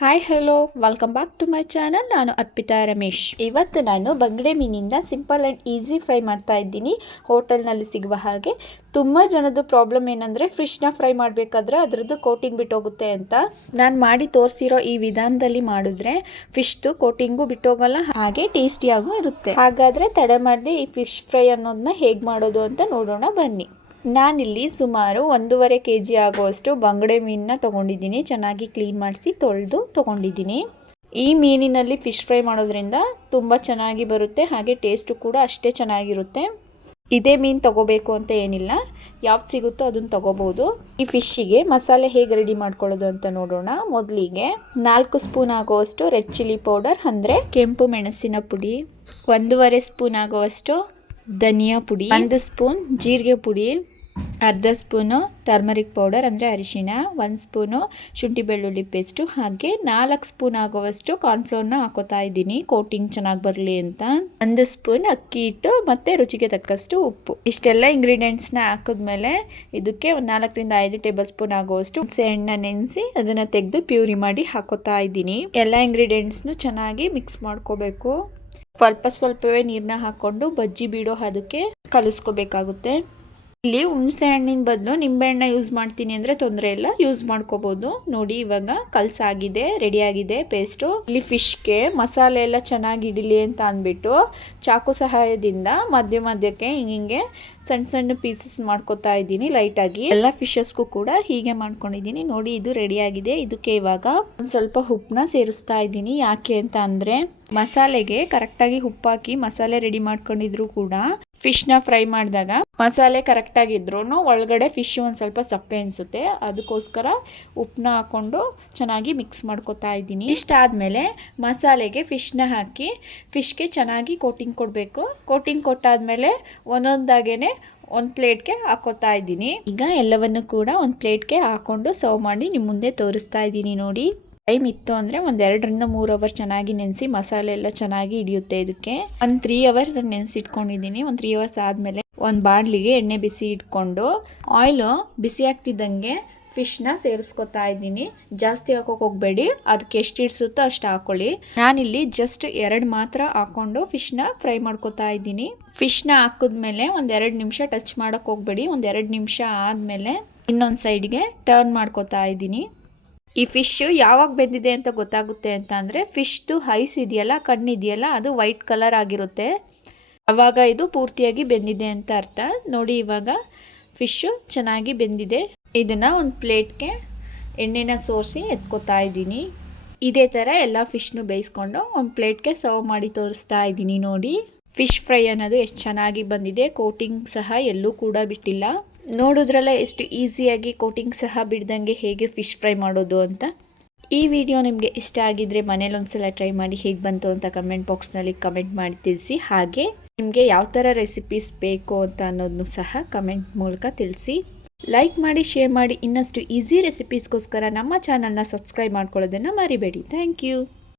Hi hello welcome back to my channel. ನಾನು ಅರ್ಪಿತಾ ರಮೇಶ್. ಇವತ್ತು ನಾನು ಬಂಗಡೆ ಮೀನಿಂದ ಸಿಂಪಲ್ ಆ್ಯಂಡ್ ಈಸಿ ಫ್ರೈ ಮಾಡ್ತಾ ಇದ್ದೀನಿ, ಹೋಟೆಲ್ನಲ್ಲಿ ಸಿಗುವ ಹಾಗೆ. ತುಂಬ ಜನದ ಪ್ರಾಬ್ಲಮ್ ಏನಂದರೆ ಫಿಶ್ನ ಫ್ರೈ ಮಾಡಬೇಕಾದ್ರೆ ಅದರದ್ದು ಕೋಟಿಂಗ್ ಬಿಟ್ಟೋಗುತ್ತೆ ಅಂತ. ನಾನು ಮಾಡಿ ತೋರಿಸಿರೋ ಈ ವಿಧಾನದಲ್ಲಿ ಮಾಡಿದ್ರೆ ಫಿಶ್ದು ಕೋಟಿಂಗು ಬಿಟ್ಟೋಗಲ್ಲ, ಹಾಗೆ ಟೇಸ್ಟಿಯಾಗೂ ಇರುತ್ತೆ. ಹಾಗಾದರೆ ತಡ ಮಾಡದೆ ಈ ಫಿಶ್ ಫ್ರೈ ಅನ್ನೋದನ್ನ ಹೇಗೆ ಮಾಡೋದು ಅಂತ ನೋಡೋಣ ಬನ್ನಿ. ನಾನಿಲ್ಲಿ ಸುಮಾರು 1.5 kg ಆಗುವಷ್ಟು ಬಂಗಡೆ ಮೀನನ್ನ ತೊಗೊಂಡಿದ್ದೀನಿ. ಚೆನ್ನಾಗಿ ಕ್ಲೀನ್ ಮಾಡಿಸಿ ತೊಳೆದು ತೊಗೊಂಡಿದ್ದೀನಿ. ಈ ಮೀನಿನಲ್ಲಿ ಫಿಶ್ ಫ್ರೈ ಮಾಡೋದ್ರಿಂದ ತುಂಬ ಚೆನ್ನಾಗಿ ಬರುತ್ತೆ, ಹಾಗೆ ಟೇಸ್ಟು ಕೂಡ ಅಷ್ಟೇ ಚೆನ್ನಾಗಿರುತ್ತೆ. ಇದೇ ಮೀನು ತೊಗೋಬೇಕು ಅಂತ ಏನಿಲ್ಲ, ಯಾವ್ದು ಸಿಗುತ್ತೋ ಅದನ್ನು ತೊಗೋಬೋದು. ಈ ಫಿಶ್ಶಿಗೆ ಮಸಾಲೆ ಹೇಗೆ ರೆಡಿ ಮಾಡ್ಕೊಳ್ಳೋದು ಅಂತ ನೋಡೋಣ. ಮೊದಲಿಗೆ 4 ಸ್ಪೂನ್ ಆಗುವಷ್ಟು ರೆಡ್ ಚಿಲ್ಲಿ ಪೌಡರ್ ಅಂದರೆ ಕೆಂಪು ಮೆಣಸಿನ ಪುಡಿ, 1.5 ಸ್ಪೂನ್ ಆಗುವಷ್ಟು ಧನಿಯಾ ಪುಡಿ, 1 ಸ್ಪೂನ್ ಜೀರಿಗೆ ಪುಡಿ, ಅರ್ಧ ಸ್ಪೂನು ಟರ್ಮರಿಕ್ ಪೌಡರ್ ಅಂದರೆ ಅರಿಶಿಣ, 1 ಸ್ಪೂನು ಶುಂಠಿ ಬೆಳ್ಳುಳ್ಳಿ ಪೇಸ್ಟು, ಹಾಗೆ 4 ಸ್ಪೂನ್ ಆಗುವಷ್ಟು ಕಾರ್ನ್ಫ್ಲೋರ್ನ ಹಾಕೋತಾ ಇದ್ದೀನಿ ಕೋಟಿಂಗ್ ಚೆನ್ನಾಗಿ ಬರಲಿ ಅಂತ. 1 ಸ್ಪೂನ್ ಅಕ್ಕಿ ಹಿಟ್ಟು ಮತ್ತು ರುಚಿಗೆ ತಕ್ಕಷ್ಟು ಉಪ್ಪು. ಇಷ್ಟೆಲ್ಲ ಇಂಗ್ರೀಡಿಯೆಂಟ್ಸ್ನ ಹಾಕಿದ್ಮೇಲೆ ಇದಕ್ಕೆ 4 ರಿಂದ 5 ಟೇಬಲ್ ಸ್ಪೂನ್ ಆಗುವಷ್ಟು ಹುಣಸೆ ಹಣ್ಣನ್ನ ನೆನೆಸಿ ಅದನ್ನು ತೆಗೆದು ಪ್ಯೂರಿ ಮಾಡಿ ಹಾಕೋತಾ ಇದ್ದೀನಿ. ಎಲ್ಲ ಇಂಗ್ರೀಡಿಯೆಂಟ್ಸ್ನು ಚೆನ್ನಾಗಿ ಮಿಕ್ಸ್ ಮಾಡ್ಕೋಬೇಕು. ಸ್ವಲ್ಪವೇ ನೀರನ್ನ ಹಾಕ್ಕೊಂಡು ಬಜ್ಜಿ ಬಿಡೋ ಅದಕ್ಕೆ ಕಲಿಸ್ಕೋಬೇಕಾಗುತ್ತೆ. ಇಲ್ಲಿ ಹುಣಸೆ ಹಣ್ಣಿನ ಬದಲು ನಿಂಬೆಹಣ್ಣ ಯೂಸ್ ಮಾಡ್ತೀನಿ ಅಂದರೆ ತೊಂದರೆ ಇಲ್ಲ, ಯೂಸ್ ಮಾಡ್ಕೋಬೋದು. ನೋಡಿ ಇವಾಗ ಕಲಸಾಗಿದೆ, ರೆಡಿಯಾಗಿದೆ ಪೇಸ್ಟು. ಇಲ್ಲಿ ಫಿಶ್ಗೆ ಮಸಾಲೆ ಎಲ್ಲ ಚೆನ್ನಾಗಿ ಹಿಡಿಲಿ ಅಂತ ಅಂದ್ಬಿಟ್ಟು ಚಾಕು ಸಹಾಯದಿಂದ ಮಧ್ಯಕ್ಕೆ ಹಿಂಗೆ ಸಣ್ಣ ಸಣ್ಣ ಪೀಸಸ್ ಮಾಡ್ಕೋತಾ ಇದ್ದೀನಿ ಲೈಟಾಗಿ. ಎಲ್ಲ ಫಿಶಸ್ಗೂ ಕೂಡ ಹೀಗೆ ಮಾಡ್ಕೊಂಡಿದ್ದೀನಿ. ನೋಡಿ ಇದು ರೆಡಿಯಾಗಿದೆ. ಇದಕ್ಕೆ ಇವಾಗ ಒಂದು ಸ್ವಲ್ಪ ಉಪ್ಪನ್ನ ಸೇರಿಸ್ತಾ ಇದ್ದೀನಿ. ಯಾಕೆ ಅಂತ ಅಂದರೆ ಮಸಾಲೆಗೆ ಕರೆಕ್ಟಾಗಿ ಉಪ್ಪಾಕಿ ಮಸಾಲೆ ರೆಡಿ ಮಾಡ್ಕೊಂಡಿದ್ರು ಕೂಡ ಫಿಶ್ನ ಫ್ರೈ ಮಾಡಿದಾಗ ಮಸಾಲೆ ಕರೆಕ್ಟಾಗಿದ್ರೂ ಒಳಗಡೆ ಫಿಶ್ ಒಂದು ಸ್ವಲ್ಪ ಸಪ್ಪೆ ಅನಿಸುತ್ತೆ. ಅದಕ್ಕೋಸ್ಕರ ಉಪ್ಪನ್ನ ಹಾಕ್ಕೊಂಡು ಚೆನ್ನಾಗಿ ಮಿಕ್ಸ್ ಮಾಡ್ಕೊತಾ ಇದ್ದೀನಿ. ಇಷ್ಟಾದಮೇಲೆ ಮಸಾಲೆಗೆ ಫಿಶ್ನ ಹಾಕಿ ಫಿಶ್ಗೆ ಚೆನ್ನಾಗಿ ಕೋಟಿಂಗ್ ಕೊಡಬೇಕು. ಕೋಟಿಂಗ್ ಕೊಟ್ಟಾದಮೇಲೆ ಒಂದೊಂದಾಗೇ ಒಂದು ಪ್ಲೇಟ್ಗೆ ಹಾಕೋತಾ ಇದ್ದೀನಿ. ಈಗ ಎಲ್ಲವನ್ನು ಕೂಡ ಒಂದು ಪ್ಲೇಟ್ಗೆ ಹಾಕ್ಕೊಂಡು ಸರ್ವ್ ಮಾಡಿ ನಿಮ್ಮ ಮುಂದೆ ತೋರಿಸ್ತಾ ಇದ್ದೀನಿ. ನೋಡಿ, ಟೈಮ್ ಇತ್ತು ಅಂದರೆ ಒಂದು 2 ರಿಂದ 3 ಅವರ್ ಚೆನ್ನಾಗಿ ನೆನೆಸಿ ಮಸಾಲೆ ಎಲ್ಲ ಚೆನ್ನಾಗಿ ಹಿಡಿಯುತ್ತೆ. ಇದಕ್ಕೆ ಒಂದು 3 ಅವರ್ಸ್ ನೆನೆಸಿಟ್ಕೊಂಡಿದ್ದೀನಿ. ಒಂದು 3 ಅವರ್ಸ್ ಆದಮೇಲೆ ಒಂದು ಬಾಣಲಿಗೆ ಎಣ್ಣೆ ಬಿಸಿ ಇಟ್ಕೊಂಡು ಆಯಿಲು ಬಿಸಿ ಆಗ್ತಿದ್ದಂಗೆ ಫಿಶ್ನ ಸೇರಿಸ್ಕೊತಾ ಇದ್ದೀನಿ. ಜಾಸ್ತಿ ಹಾಕೋಕೆ ಹೋಗಬೇಡಿ, ಅದಕ್ಕೆ ಎಷ್ಟು ಇಡಿಸುತ್ತೋ ಅಷ್ಟು ಹಾಕೊಳ್ಳಿ. ನಾನಿಲ್ಲಿ ಜಸ್ಟ್ 2 ಮಾತ್ರ ಹಾಕ್ಕೊಂಡು ಫಿಶ್ನ ಫ್ರೈ ಮಾಡ್ಕೊತಾ ಇದ್ದೀನಿ. ಫಿಶ್ನ ಹಾಕಿದ್ಮೇಲೆ ಒಂದು 2 ನಿಮಿಷ ಟಚ್ ಮಾಡೋಕ್ಕೆ ಹೋಗಬೇಡಿ. ಒಂದು 2 ನಿಮಿಷ ಆದಮೇಲೆ ಇನ್ನೊಂದು ಸೈಡ್ಗೆ ಟರ್ನ್ ಮಾಡ್ಕೊತಾ ಇದ್ದೀನಿ. ಈ ಫಿಶ್ಶು ಯಾವಾಗ ಬೆಂದಿದೆ ಅಂತ ಗೊತ್ತಾಗುತ್ತೆ ಅಂತ ಅಂದರೆ ಫಿಶ್ದು ಐಸ್ ಇದೆಯಲ್ಲ, ಕಣ್ಣಿದೆಯಲ್ಲ, ಅದು ವೈಟ್ ಕಲರ್ ಆಗಿರುತ್ತೆ. ಆವಾಗ ಇದು ಪೂರ್ತಿಯಾಗಿ ಬೆಂದಿದೆ ಅಂತ ಅರ್ಥ. ನೋಡಿ ಇವಾಗ ಫಿಶ್ಶು ಚೆನ್ನಾಗಿ ಬೆಂದಿದೆ. ಇದನ್ನು ಒಂದು ಪ್ಲೇಟ್ಗೆ ಎಣ್ಣೆನ ಸೋರಿಸಿ ಎತ್ಕೋತಾ ಇದ್ದೀನಿ. ಇದೇ ಥರ ಎಲ್ಲ ಫಿಶ್ನು ಬೇಯಿಸ್ಕೊಂಡು ಒಂದು ಪ್ಲೇಟ್ಗೆ ಸರ್ವ್ ಮಾಡಿ ತೋರಿಸ್ತಾ ಇದ್ದೀನಿ. ನೋಡಿ ಫಿಶ್ ಫ್ರೈ ಅನ್ನೋದು ಎಷ್ಟು ಚೆನ್ನಾಗಿ ಬಂದಿದೆ. ಕೋಟಿಂಗ್ ಸಹ ಎಲ್ಲೂ ಕೂಡ ಬಿಟ್ಟಿಲ್ಲ. ನೋಡಿದ್ರಲ್ಲ ಎಷ್ಟು ಈಸಿಯಾಗಿ ಕೋಟಿಂಗ್ ಸಹ ಬಿಡ್ದಂಗೆ ಹೇಗೆ ಫಿಶ್ ಫ್ರೈ ಮಾಡೋದು ಅಂತ. ಈ ವಿಡಿಯೋ ನಿಮಗೆ ಇಷ್ಟ ಆಗಿದ್ದರೆ ಮನೇಲಿ ಒಂದ್ಸಲ ಟ್ರೈ ಮಾಡಿ ಹೇಗೆ ಬಂತು ಅಂತ ಕಮೆಂಟ್ ಬಾಕ್ಸ್ನಲ್ಲಿ ಕಮೆಂಟ್ ಮಾಡಿ ತಿಳಿಸಿ. ಹಾಗೆ ನಿಮಗೆ ಯಾವ ಥರ ರೆಸಿಪೀಸ್ ಬೇಕು ಅಂತ ಅನ್ನೋದನ್ನು ಸಹ ಕಮೆಂಟ್ ಮೂಲಕ ತಿಳಿಸಿ. ಲೈಕ್ ಮಾಡಿ, ಶೇರ್ ಮಾಡಿ. ಇನ್ನಷ್ಟು ಈಸಿ ರೆಸಿಪೀಸ್ಗೋಸ್ಕರ ನಮ್ಮ ಚಾನಲ್ನ ಸಬ್ಸ್ಕ್ರೈಬ್ ಮಾಡ್ಕೊಳ್ಳೋದನ್ನು ಮರಿಬೇಡಿ. Thank you.